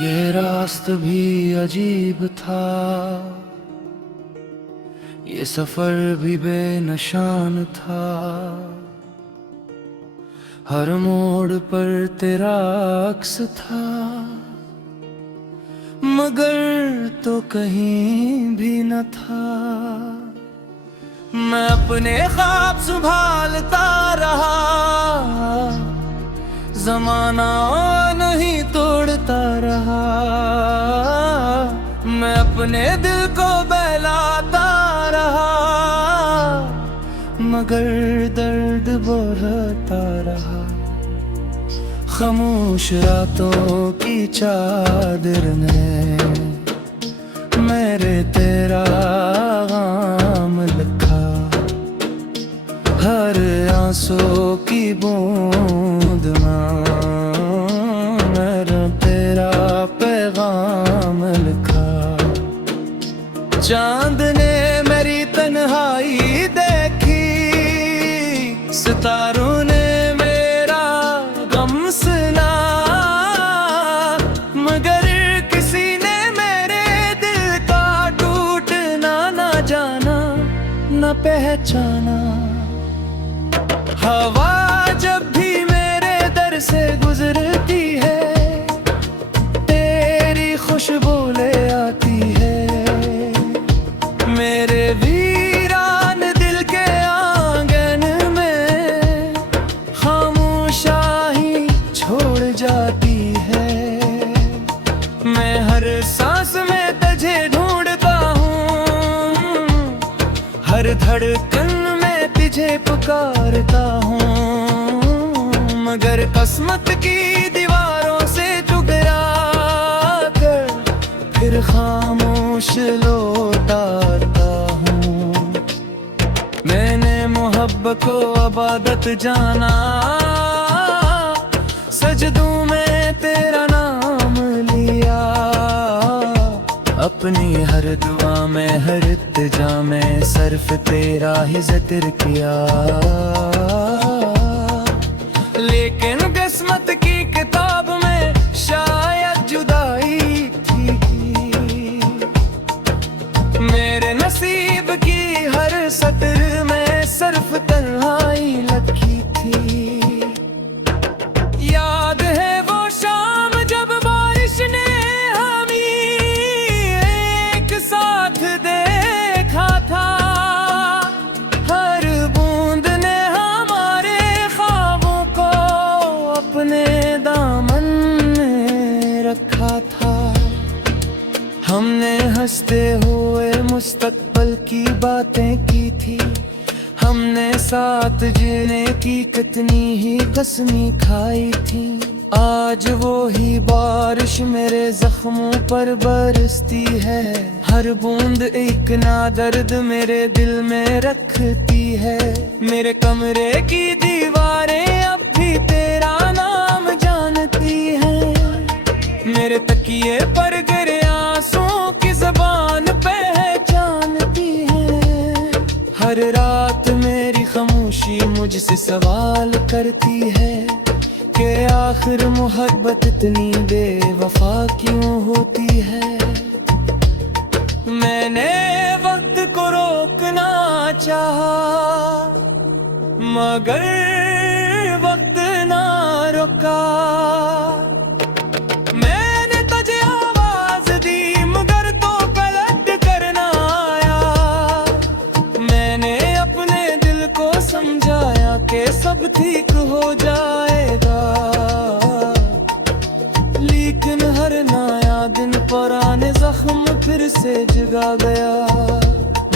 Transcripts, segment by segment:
ये रास्ता भी अजीब था, ये सफर भी बेनिशान था। हर मोड़ पर तेरा अक्स था, मगर तो कहीं भी न था। मैं अपने ख्वाब संभालता रहा, ज़माना नहीं तोड़ता रहा। मैं अपने दिल को बहलाता रहा, मगर दर्द बढ़ता रहा। खामोश रातों की चादर में मेरे तेरा गाम लिखा। हर आंसू की बूंद में मेरा तेरा पैगाम लिखा। चांद ने मेरी तन्हाई देखी, सितारों ने मेरा गम सुना, मगर किसी ने मेरे दिल का टूटना ना जाना न पहचाना। हवा जब भी मेरे दर से गुजरती है, तेरी खुशबू ले आती है। मेरे वीरान दिल के आंगन में खामोशाही छोड़ जाती है। मैं हर सांस में तुझे ढूंढता हूँ, हर धड़कन में तुझे पुकारता हूँ। मगर किस्मत की दीवारों से टकरा कर फिर खामोश लौटाता हूँ। मैंने मोहब्बत को इबादत जाना, सजदों में तेरा नाम लिया। अपनी हर दुआ में हर इल्तिजा में सिर्फ तेरा ही जिक्र किया। लेकिन किस्मत की किताब में शायद जुदाई थी। मेरे नसीब की हर सतर में सिर्फ तन्हाई लिखी थी। याद है वो शाम जब बारिश ने हमें एक साथ देखा था। हर बूंद ने हमारे ख्वाबों को अपने दामन में रखा था। हमने हंसते हुए मुस्तकबिल की बातें की थी। हमने साथ जीने की कितनी ही कसमें खाई थी। आज वो ही बारिश मेरे जख्मों पर बरसती है। हर बूंद एक ना दर्द मेरे दिल में रखती है। मेरे कमरे की दीवारें अब भी तेरा नाम जानती हैं। मेरे तकिए पर गिरे आंसुओं की ज़बान पहचानती है। हर रात मेरी खामोशी मुझसे सवाल करती है कि आखिर मोहब्बत इतनी बेवफा क्यों होती है। मैंने वक्त को रोकना चाहा, मगर वक्त ना रुका। मैंने तुझे आवाज दी मगर तो पलट कर ना आया। मैंने अपने दिल को समझाया कि सब ठीक हो जाएगा, लेकिन हर नया दिन पुराने जख्म फिर से जगा गया।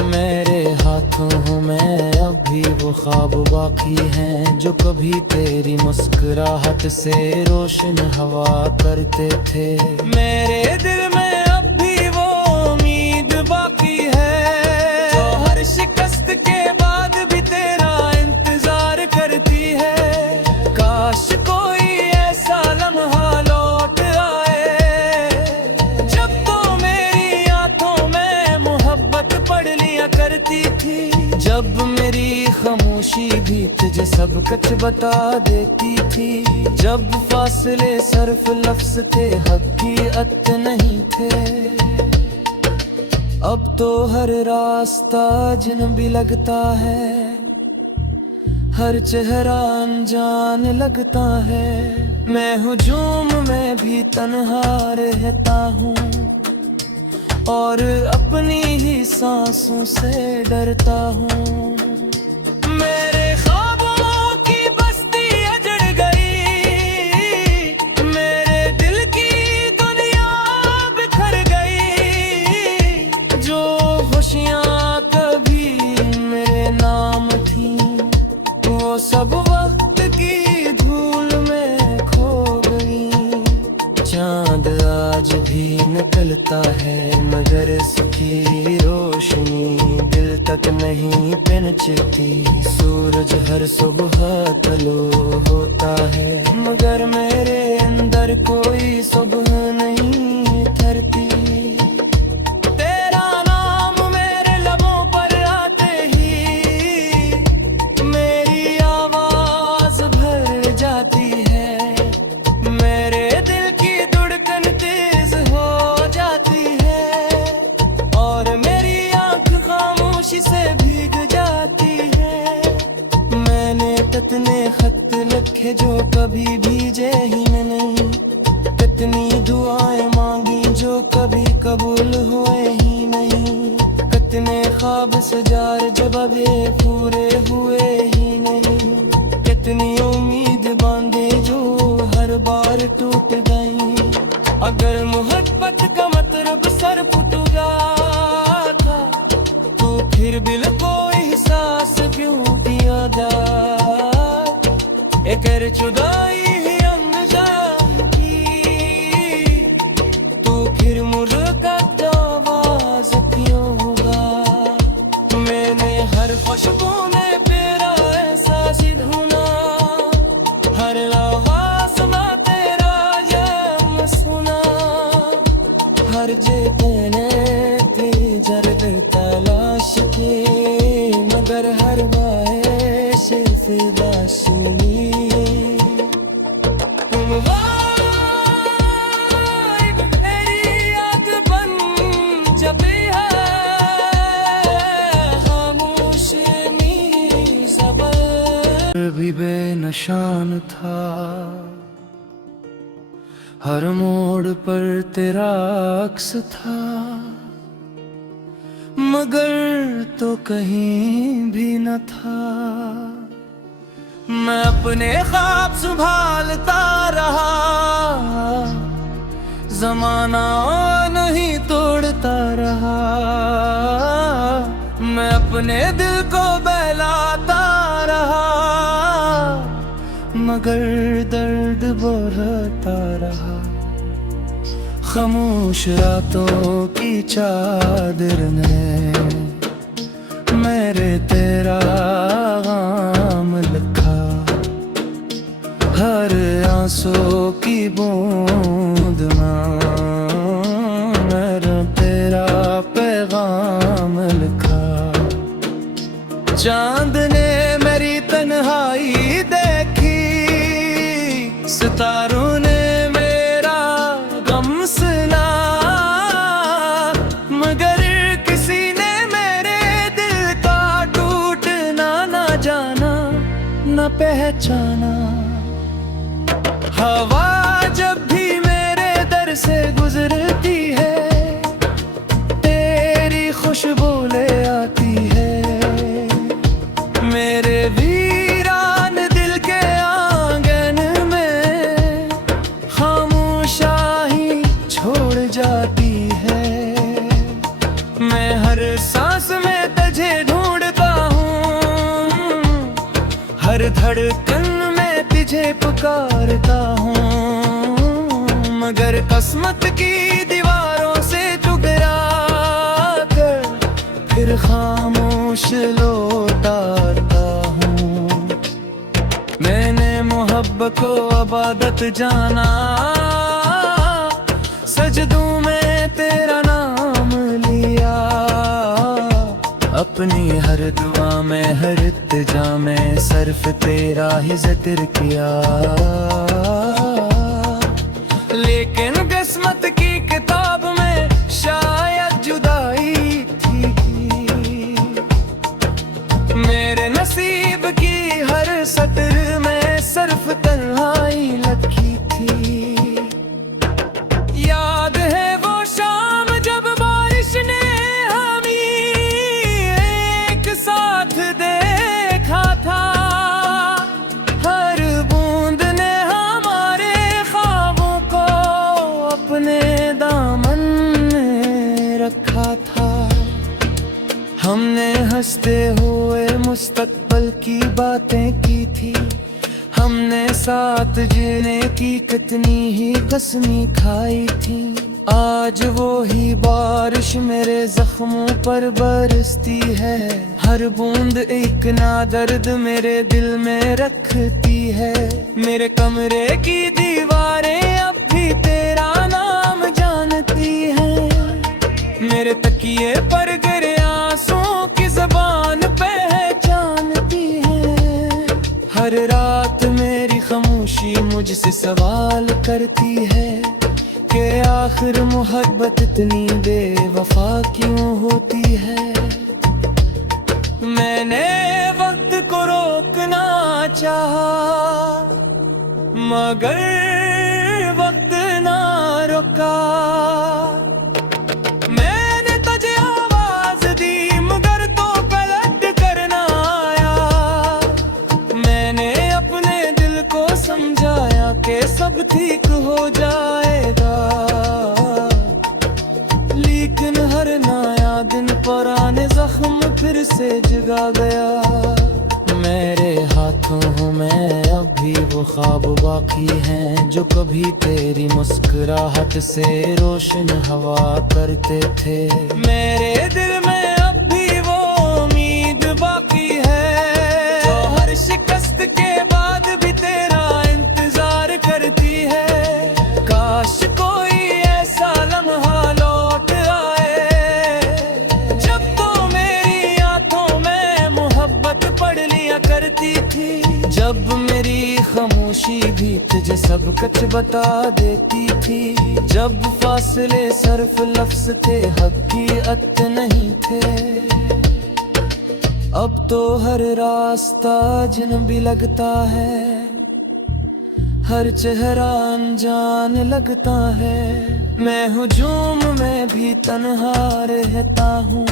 मेरे हाथों में अभी वो ख्वाब बाकी हैं जो कभी तेरी मुस्कुराहट से रोशन हवा करते थे। मेरे दिल में अब भी वो उम्मीद बाकी है जो हर शिकस्त के बाद भी तेरा इंतजार करती है। काश कोई ऐसा लम्हा लौट आए जब तो मेरी आंखों में मोहब्बत पढ़ लिया करती थी। जब मेरी खामोशी भी तुझे सब कुछ बता देती थी। जब फासले सिर्फ लफ्ज़ थे हक की शरीयत नहीं थे। अब तो हर रास्ता अजनबी लगता है, हर चेहरा अनजान लगता है। मैं हुजूम में भी तन्हा रहता हूँ और अपनी ही सांसों से डरता हूँ। मेरे ख्वाबों की बस्ती अजड़ गई, मेरे दिल की दुनिया बिखर गई। जो खुशियाँ कभी मेरे नाम थी, वो सब वक्त की धूल में खो गई। चांद आज भी निकलता है मगर उसकी रोशनी दिल तक नहीं पहुंचती। सूरज हर सुबह तलो होता है मगर मेरे अंदर कोई सुबह नहीं ठहरती। तेरा नाम मेरे लबों पर आते ही मेरी आवाज भर जाती है। मेरे दिल की धड़कन तेज हो जाती है और मेरी आंख खामोशी से भीग जाती है। मैंने कितने खत लिखे जो कभी भीजे ही नहीं, कितनी दुआएं मांगी जो कभी कबूल हुए ही नहीं। कितने ख्वाब सजार जब अभी पूरे हुए ही नहीं। कितनी उम्मीद बांधे जो हर बार टूट गई। अगर मोहब्बत का मतलब सर फुटगा था तो फिर दिल को एहसास क्यों दिया जा। एक जुदाई ही अनजान की, तो फिर मुर्गा आवाज क्यों होगा। मैंने हर खुशबू में तेरा एहसास ढूंढा, हर आवाज में तेरा नाम सुना। हर जगह थी जर्द तलाश के मगर हर बार से दाशुनी। तुम वाइब मेरी आग बन जब है खामोश मेरी ज़बान। भी बेनिशान था, हर मोड़ पर तेरा अक्स था मगर तो कहीं भी न था। मैं अपने ख्वाब संभालता रहा, जमाना नहीं तोड़ता रहा। मैं अपने दिल को बहलाता रहा मगर दर्द बढ़ता रहा। खामोश रातों की चादर में मेरे तेरा गाम लिखा। हर आंसू की बूंद में मेरा तेरा पैगाम लिखा। चांद ने मेरी तन्हाई देखी, सितारों ने मेरा गम सुना मगर किसी ने मेरे दिल का टूटना ना जाना न पहचाना। हवा जब भी मेरे दर से गुजरती है तेरी खुशबू ले आती है। मेरे वीरान दिल के आंगन में खामोशाही छोड़ जाती है। मैं हर सांस में तुझे ढूंढता हूँ, हर धड़कन में तुझे पुकारता हूँ मगर किस्मत की दीवारों से टकरा कर फिर खामोश लौटाता हूँ। मैंने मोहब्बत को इबादत जाना, सजदों में तेरा नाम लिया। अपनी हर दुआ में हर इत्तिजा में सिर्फ तेरा ही जिक्र किया। लेकिन किस्मत की हंसते हुए मुस्तकबिल की बातें की थी। हमने साथ जीने की कितनी ही कसमें खाई थी। आज वो ही बारिश मेरे जख्मों पर बरसती है। हर बूंद एक ना दर्द मेरे दिल में रखती है। मेरे कमरे की दीवारें अब भी तेरा नाम जानती हैं। मेरे तकिए पर गिरे आंसुओं की ज़बान पहचानती है। हर रात मेरी खामोशी मुझसे सवाल करती है कि आखिर मोहब्बत इतनी बेवफा क्यों होती है। मैंने वक्त को रोकना चाहा मगर वक्त ना रुका। मैंने तुझे आवाज दी मगर तो पलट कर ना आया। मैंने अपने दिल को समझाया कि सब ठीक हो जाएगा, लेकिन हर नया दिन पुराने जख्म फिर से जगा गया। मेरे हाथों हूँ मैं अभी वो ख्वाब बाकी हैं जो कभी तेरी मुस्कुराहट से रोशन हवा करते थे। मेरे दिल में अब भी वो उम्मीद बाकी है जो हर शिकस्त के बाद भी तेरा इंतजार करती है। काश कोई ऐसा लम्हा लौट आए जब तो मेरी आंखों में मोहब्बत पढ़ लिया करती थी। जब मेरी खामोशी भी तुझे सब कुछ बता देती थी। जब फासले सिर्फ लफ्ज थे हकीकत नहीं थे। अब तो हर रास्ता अजनबी लगता है, हर चेहरा अनजान लगता है। मैं हुजूम में भी तन्हा रहता हूँ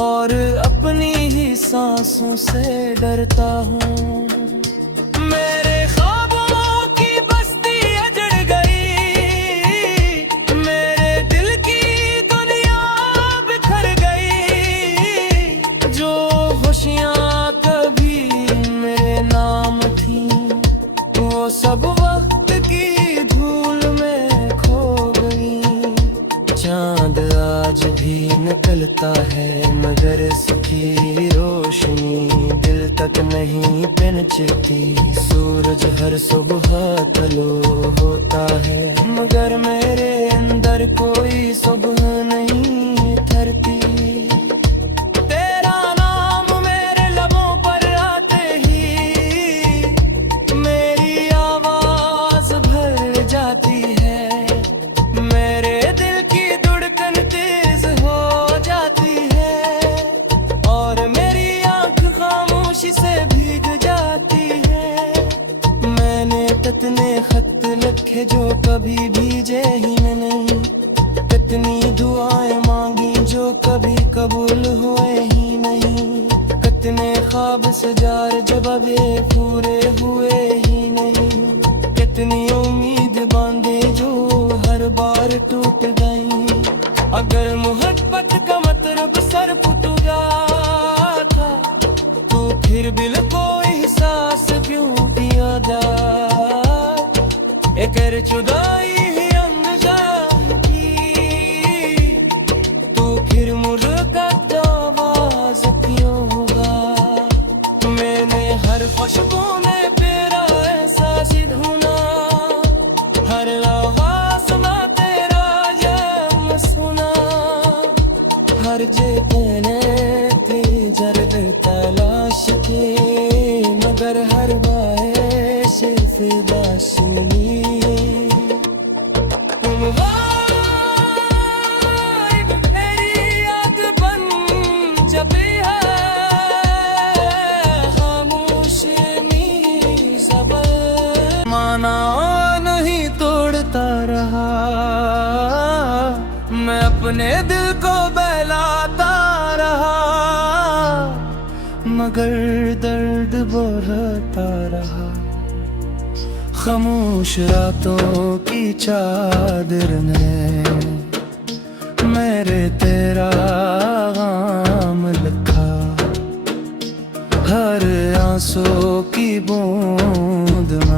और अपनी ही सांसों से डरता हूँ। मेरे ख्वाबों की बस्ती अजड़ गई, मेरे दिल की दुनिया बिखर गई। जो खुशियाँ कभी मेरे नाम थी वो सब वक्त की धूल में खो गई। चांद आज भी निकलता है मगर उसकी रोशनी दिल तक नहीं पहुंचती। सूरज हर सुबह तलो होता है मगर मेरे अंदर कोई सुबह नहीं ठहरती। तेरा नाम मेरे लबों पर आते ही मेरी आवाज भर जाती है। मेरे दिल की धड़कन तेज हो जाती है और मेरी आंख खामोशी से भीग जाती है। मैंने कितने खत लिखे जो कभी भेजे ही नहीं, कितनी दुआएं मांगी जो कभी कबूल हुए ही नहीं। कितने ख्वाब सजार जब अभी पूरे हुए ही नहीं। कितनी उम्मीद बांधे जो हर बार टूट गई। अगर मोहब्बत का मतलब सर फुटूगा था तो फिर दिल को एहसास क्यों दिया जा। कर जुदाई ही अनजान की तो फिर मुर्गा आवाज क्यों होगा। मैंने हर खुशबू में तेरा एहसास ढूंढा, हर लम्हा सुना तेरा नाम सुना। हर जगह थे जर्द तलाश के मगर हर बारिश से दाशनी। नहीं तोड़ता रहा मैं अपने दिल को बहलाता रहा मगर दर्द बढ़ता रहा। खामोश रातों की चादर में मेरे तेरा गाम आंसू की बूंद में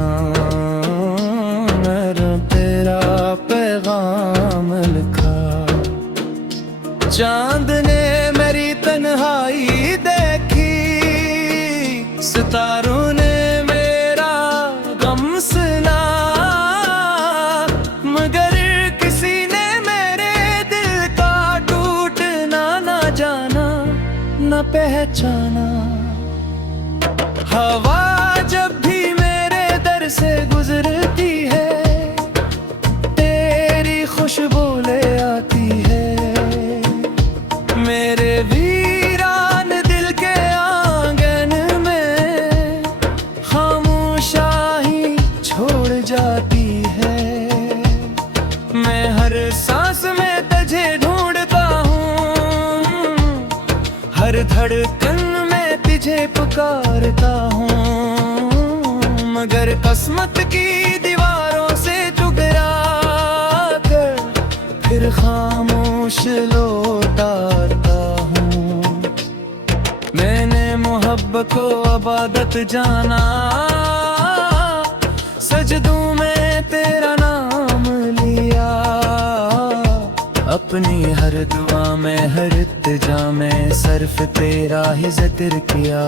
तेरा पैगाम लिखा। चांद ने मेरी तन्हाई देखी, सितारों ने मेरा गम सुना, मगर किसी ने मेरे दिल का टूटना ना जाना ना पहचाना। हवा जब भी मेरे दर से गुजरती है, तेरी खुशबू ले आती है। मेरे वीरान दिल के आंगन में खामोशाही छोड़ जाती है। मैं हर सांस में तुझे ढूंढता हूँ, हर धड़कन में तुझे पुकारता हूँ, मगर किस्मत की दीवारों से टकरा कर फिर खामोश लौटाता हूँ। मैंने मोहब्बत को इबादत जाना, सजदों में तेरा नाम लिया। अपनी हर दुआ में हर इल्तिजा में सिर्फ तेरा ही जिक्र किया।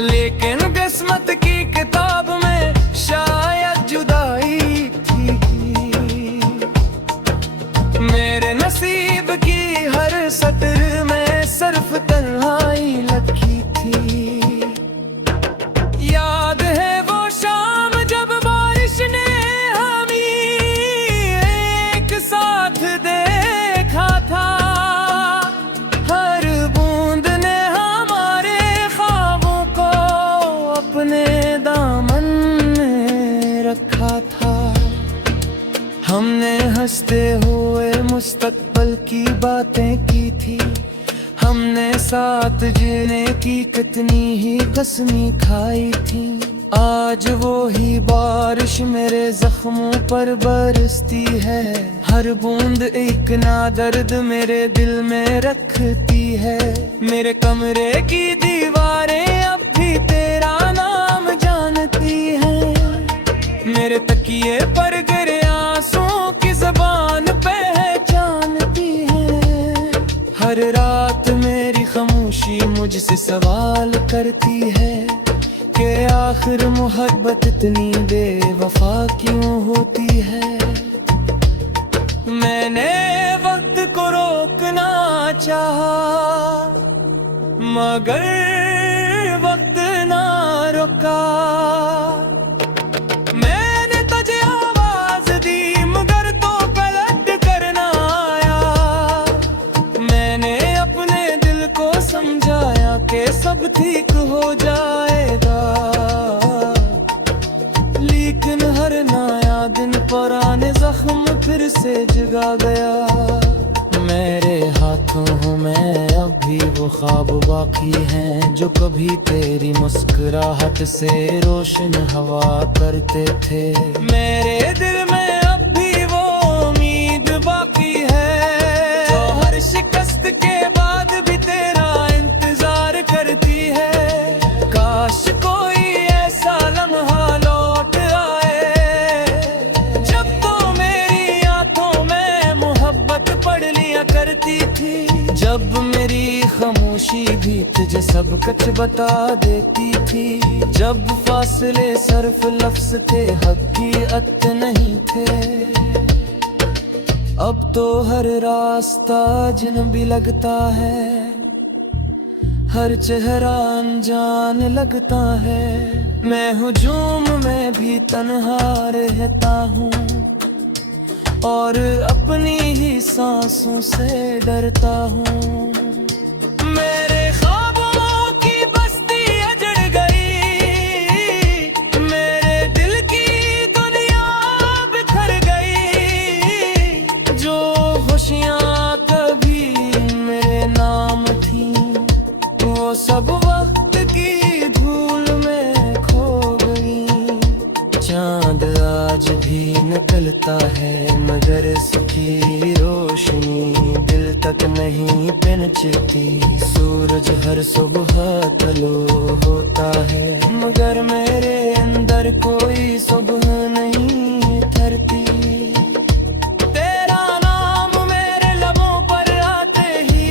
लेकिन किस्मत की किताब में शायद जुदाई थी, मेरे नसीब की हर सतर में सिर्फ तन्हाई लिखी थी। याद है वो शाम जब बारिश ने हमें एक साथ देखा था, हर बूंद ने हमारे ख्वाबों को अपने दामन में रखा था। हमने हंसते हुए मुस्तकबिल की बातें की थी, हमने साथ जीने की कितनी ही कसमें खाई थी। आज वो ही बारिश मेरे जख्मों पर बरसती है, हर बूंद एक ना दर्द मेरे दिल में रखती है। मेरे कमरे की दीवारें अब भी तेरा नाम जानती हैं, मेरे तकिए पर गिरे आंसुओं की ज़बान पहचानती है। हर रात मेरी खामोशी मुझसे सवाल करती है कि आखिर मोहब्बत इतनी बेवफा क्यों होती है। मैंने वक्त को रोकना चाहा, मगर वक्त ना रुका। मैंने तुझे आवाज दी मगर तो पलट कर ना आया। मैंने अपने दिल को समझाया कि सब ठीक हो जाएगा, लेकिन हर नया दिन पुराने जख्म फिर से जगा गया। मेरे हाथों हूँ मैं अब भी वो ख्वाब बाकी हैं, जो कभी तेरी मुस्कुराहट से रोशन हवा करते थे। मेरे दिल में अब भी वो उम्मीद बाकी है, जो हर शिकस्त के बाद भी तेरा इंतजार करती है। काश कोई ऐसा लम्हा लौट आए जब तो मेरी आंखों में मोहब्बत पढ़ लिया करती थी, जब मेरी खामोशी भी तुझे सब कुछ बता देती थी, जब फासले सिर्फ लफ्ज थे हकीकत नहीं थे। अब तो हर रास्ता अजनबी लगता है, हर चेहरा अनजान लगता है। मैं हुजूम में भी तन्हा रहता हूँ और अपनी ही सांसों से डरता हूँ। मेरे ख्वाबों की बस्ती अजड़ गई, मेरे दिल की दुनिया बिखर गई। जो खुशियाँ कभी मेरे नाम थी, वो सब वक्त की धूल में खो गई। चांद आज भी निकलता होता है, मगर उसकी रोशनी दिल तक नहीं पहुंचती। सूरज हर सुबह तलो होता है, मगर मेरे अंदर कोई सुबह नहीं ठहरती। तेरा नाम मेरे लबों पर आते ही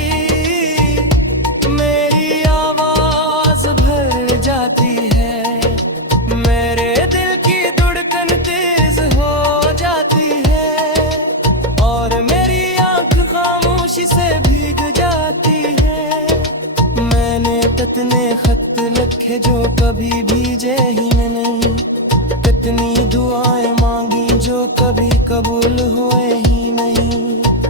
मेरी आवाज भर जाती है। मेरे दिल की धड़कन तेज हो जाती है और मेरी आंख खामोशी से भीग जाती है। मैंने कितने खत लिखे जो कभी भीजे ही नहीं, कितनी दुआएं मांगी जो कभी कबूल हुए ही नहीं,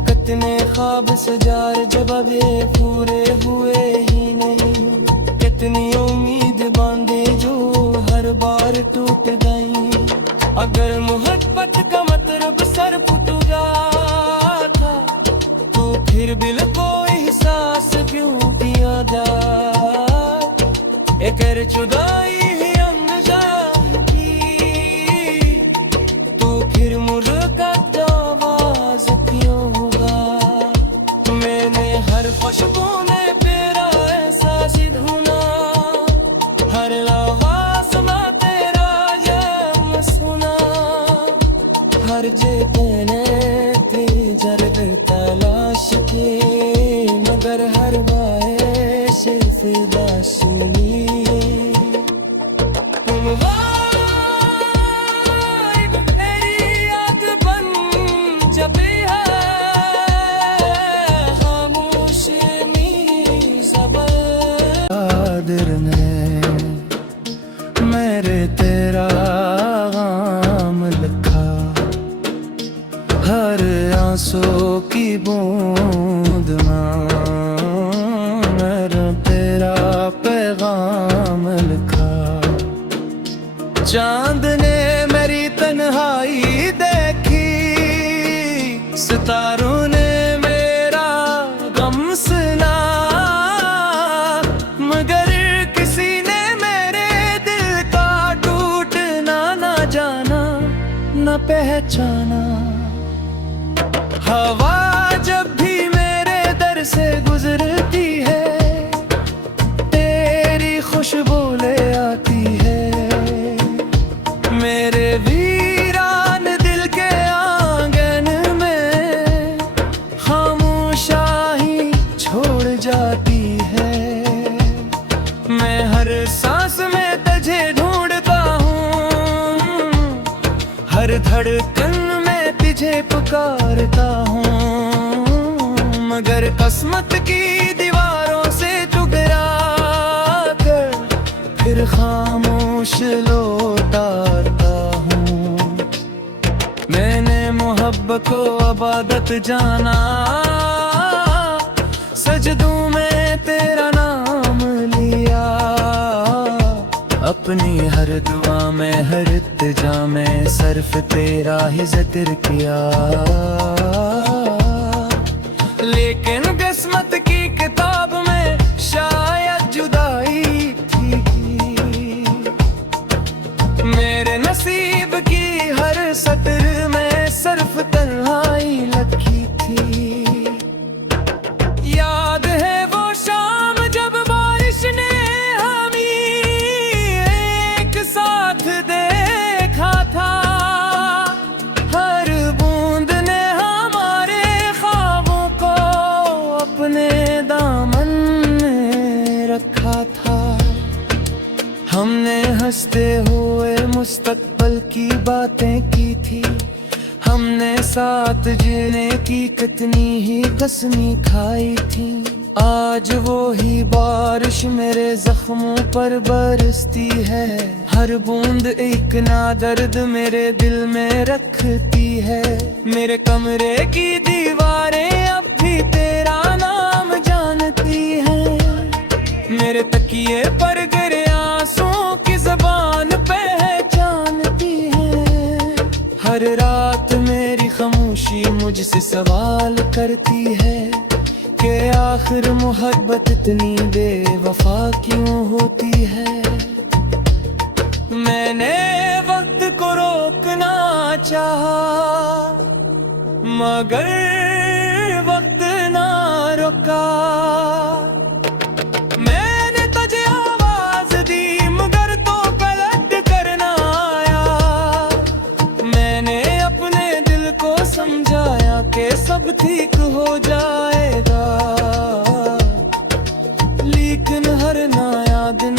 कितने ख्वाब सजार जब अभी पूरे हुए ही नहीं, कितनी उम्मीद बांधे जो हर बार टूट गई। अगर मोहब्बत का मतलब सर फुट गया था तो फिर दिल को एहसास क्यों किया जा। एक जुदाई ही अंग जाती तो फिर मुर्गा आवाज क्यों होगा। मैंने हर खुशबू ने तेरा एहसास ढूंढा, हर लम्हा सुना तेरा ये सुना, हर जेने थे जर्द तलाश के, मगर हर बारिश फिदा सुनी। मेरे तेरा गाम लिखा, हर आंसू की बूंद में मेरा तेरा पैगाम लिखा। चांद ने मेरी तन्हाई देखी, सितारों ने मेरा गम सुना, मगर किसी ने मेरे दिल का टूटना ना जाना ना पहचाना। हवा जब भी मेरे दर से गुजरती है तेरी खुशबू ले आती है। मेरे वीरान दिल के आंगन में खामोशाही छोड़ जाती है। मैं हर सांस में तुझे ढूंढता हूँ, हर धड़कन में तुझे पुकारता हूँ, मगर किस्मत की दीवारों से टकरा कर फिर खामोश लौटाता हूँ। मैंने मोहब्बत को इबादत जाना, सजदों में तेरा नाम लिया, अपनी हर दुआ में हर इल्तिजा में सिर्फ तेरा ही जिक्र किया। लेकिन किस्मत की किताब में शायद जुदाई थी, मेरे नसीब की हर सतर में सिर्फ तन्हाई लिखी थी। याद है वो शाम जब बारिश ने हमें एक साथ देखा था, हर बूंद ने हमारे ख्वाबों को अपने दामन में रखा था। हमने हंसते हुए मुस्तकबिल की बातें की थी, हमने साथ जीने की कितनी ही कसमें खाई थी। आज वो ही बारिश मेरे जख्मों पर बरसती है, हर बूंद एक ना दर्द मेरे दिल में रखती है। मेरे कमरे की दीवारें अब भी तेरा नाम जानती हैं, मेरे तकिए पर गिरे आंसुओं की ज़बान पहचानती है। हर रात मेरी खामोशी मुझसे सवाल करती है कि आखिर मोहब्बत इतनी बेवफा क्यों होती है। मैंने वक्त को रोकना चाहा, मगर वक्त ना रुका। मैंने तुझे आवाज दी मगर तो पलट कर ना आया। मैंने अपने दिल को समझाया कि सब ठीक हो जाएगा, लेकिन हर नया दिन